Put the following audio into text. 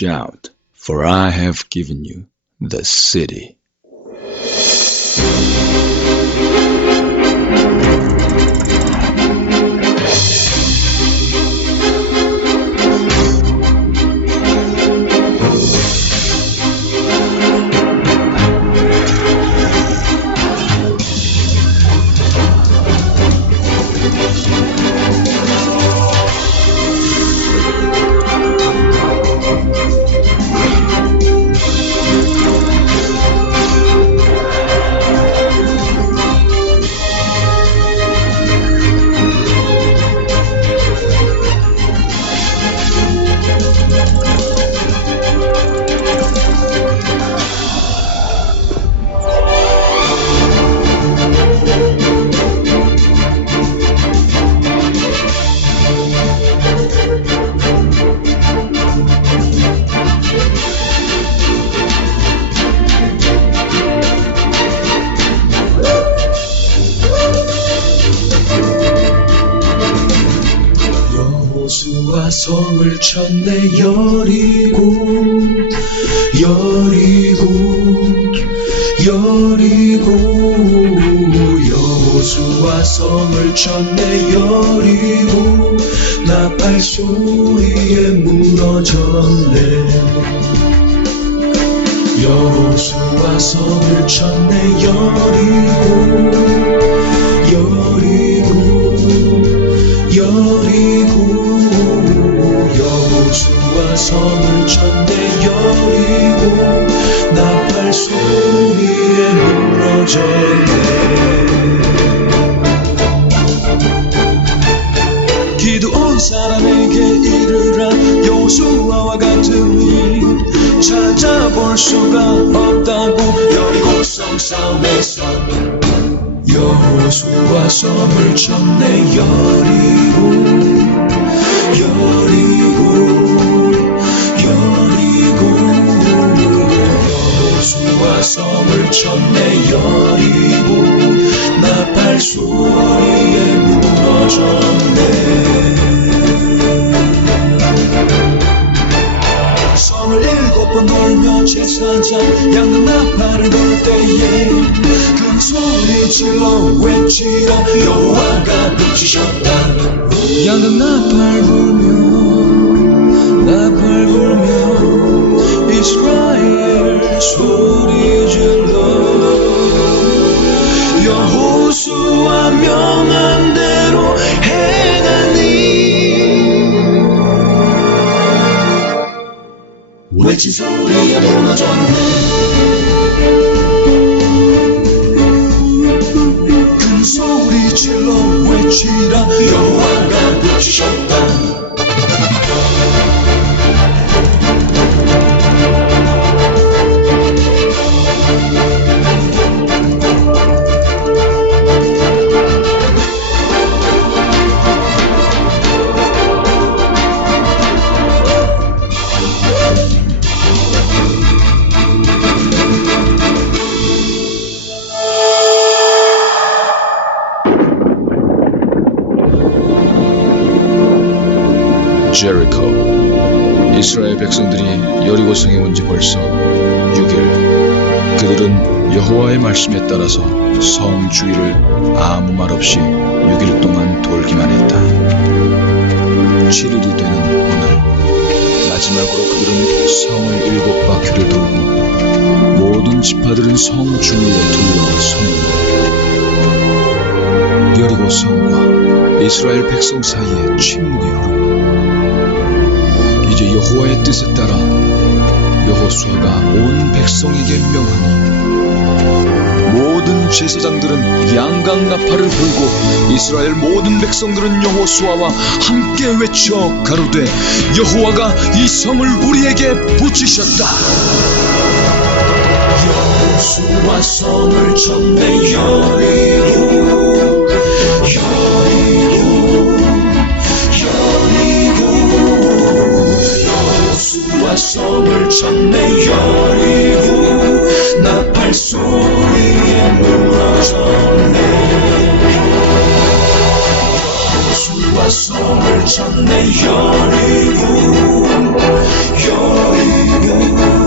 shout, for I have given you the city. 성을 쳤네 여리고 여리고 여리고. 여호수아 성을 쳤네 여리고. 나팔 소리에 무너졌네. 여호수아 성을 쳤네 여리고 나팔 소리에 무너졌네 기도온 사람에게 이르라. 여호수아와 일 찾아볼 수가 없다고 여리고성 싸움에서 여호수아 성을 쳤네 여리고 여리고 성을 쳤네 여리고 나팔 소리에 무너졌네. 성을 일곱 번 돌며 제사장 양은 나팔을 불 때에 큰 소리 질러 외치라. 여호와가 붙이셨다. 양은 나팔 불며 나팔 불며 이스라엘 소 외친 소리에 무너졌네 큰 소리 질러 외치라. 여호와가 붙이셨다 제리코. 이스라엘 백성들이 여리고성에 온 지 벌써 6일. 그들은 여호와의 말씀에 따라서 성 주위를 아무 말 없이 6일 동안 돌기만 했다. 7일이 되는 오늘 마지막으로 그들은 성을 일곱 바퀴를 돌고 모든 지파들은 성 주위에 둘러 섰다. 여리고 성과 이스라엘 백성 사이에 이제 여호와의 뜻에 따라 여호수아가 온 백성에게 명하니 모든 제사장들은 양각 나팔을 불고 이스라엘 모든 백성들은 여호수아와 함께 외쳐 가로되 여호와가 이 성을 우리에게 붙이셨다. 여호수아 성을 쳤네 여리고 성을 쳤네 여리고 나팔 소리에 무너졌네. 여호수아 성을 쳤네 여리고 여리고